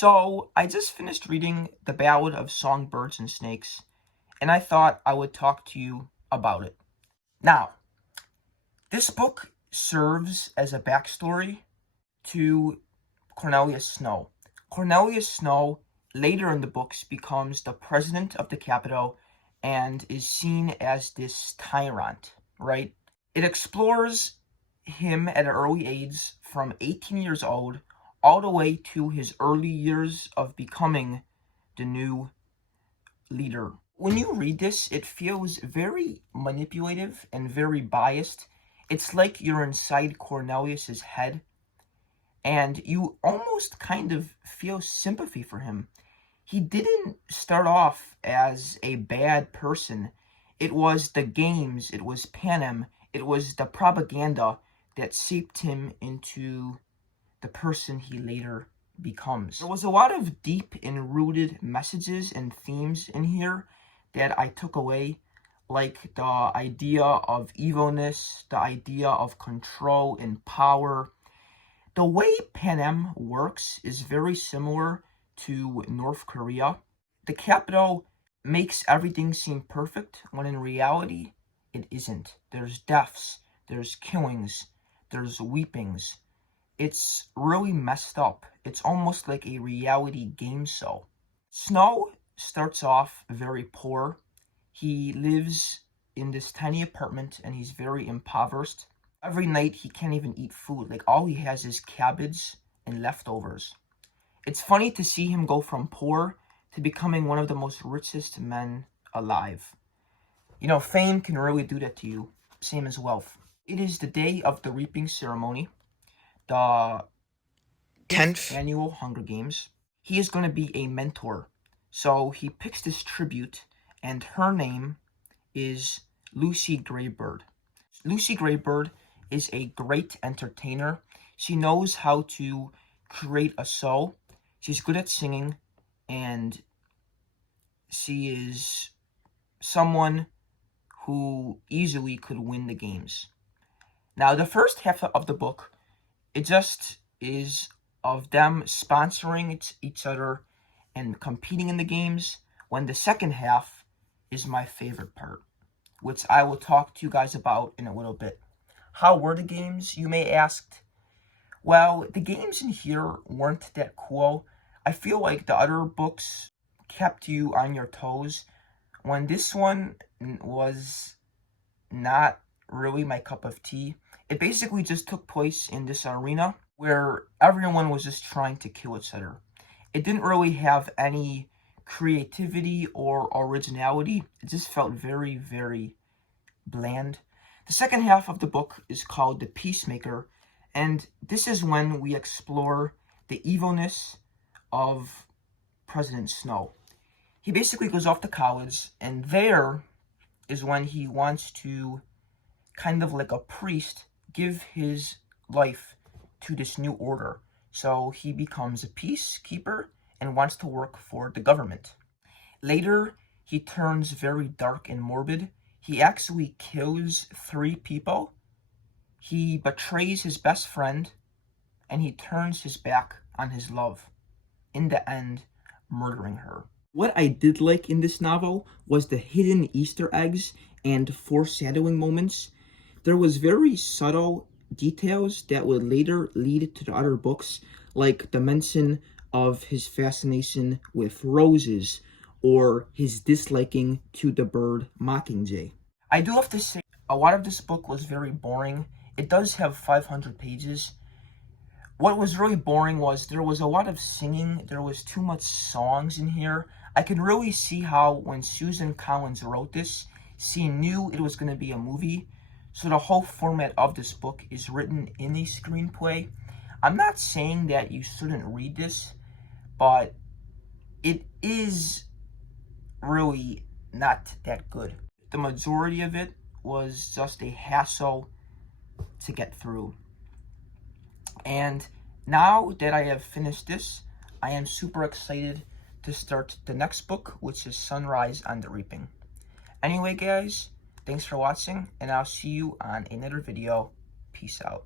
So, I just finished reading The Ballad of Songbirds and Snakes, and I thought I would talk to you about it. Now, this book serves as a backstory to Cornelius Snow. Cornelius Snow, later in the books, becomes the president of the Capitol and is seen as this tyrant, right? It explores him at an early age from 18 years old all the way to his early years of becoming the new leader. When you read this, it feels very manipulative and very biased. It's like you're inside Cornelius's head, and you almost kind of feel sympathy for him. He didn't start off as a bad person. It was the games, it was Panem, it was the propaganda that shaped him into the person he later becomes. There was a lot of deep and rooted messages and themes in here that I took away, like the idea of evilness, the idea of control and power. The way Panem works is very similar to North Korea. The capital makes everything seem perfect, when in reality, it isn't. There's deaths, there's killings, there's weepings. It's really messed up. It's almost like a reality game show. Snow starts off very poor. He lives in this tiny apartment and he's very impoverished. Every night he can't even eat food. Like, all he has is cabbage and leftovers. It's funny to see him go from poor to becoming one of the most richest men alive. You know, fame can really do that to you, same as wealth. It is the day of the reaping ceremony, the 10th annual Hunger Games. He is going to be a mentor. So he picks this tribute, and her name is Lucy Greybird. Lucy Greybird is a great entertainer. She knows how to create a show. She's good at singing, and she is someone who easily could win the games. Now, the first half of the book, it just is of them sponsoring each other and competing in the games, when the second half is my favorite part, which I will talk to you guys about in a little bit. How were the games, you may ask? Well, the games in here weren't that cool. I feel like the other books kept you on your toes, when this one was not really my cup of tea. It basically just took place in this arena where everyone was just trying to kill each other. It didn't really have any creativity or originality. It just felt very, very bland. The second half of the book is called The Peacemaker, and this is when we explore the evilness of President Snow. He basically goes off to college, and there is when he wants to, kind of like a priest, give his life to this new order. So he becomes a peacekeeper and wants to work for the government. Later, he turns very dark and morbid. He actually kills 3 people. He betrays his best friend, and he turns his back on his love, in the end, murdering her. What I did like in this novel was the hidden Easter eggs and foreshadowing moments. There was very subtle details that would later lead to the other books, like the mention of his fascination with roses or his disliking to the bird mockingjay. I do have to say, a lot of this book was very boring. It does have 500 pages. What was really boring was there was a lot of singing. There was too much songs in here. I could really see how when Susan Collins wrote this, she knew it was going to be a movie. So the whole format of this book is written in a screenplay. I'm not saying that you shouldn't read this, but it is really not that good. The majority of it was just a hassle to get through. And now that I have finished this, I am super excited to start the next book, which is Sunrise on the Reaping. Anyway, guys, thanks for watching, and I'll see you on another video. Peace out.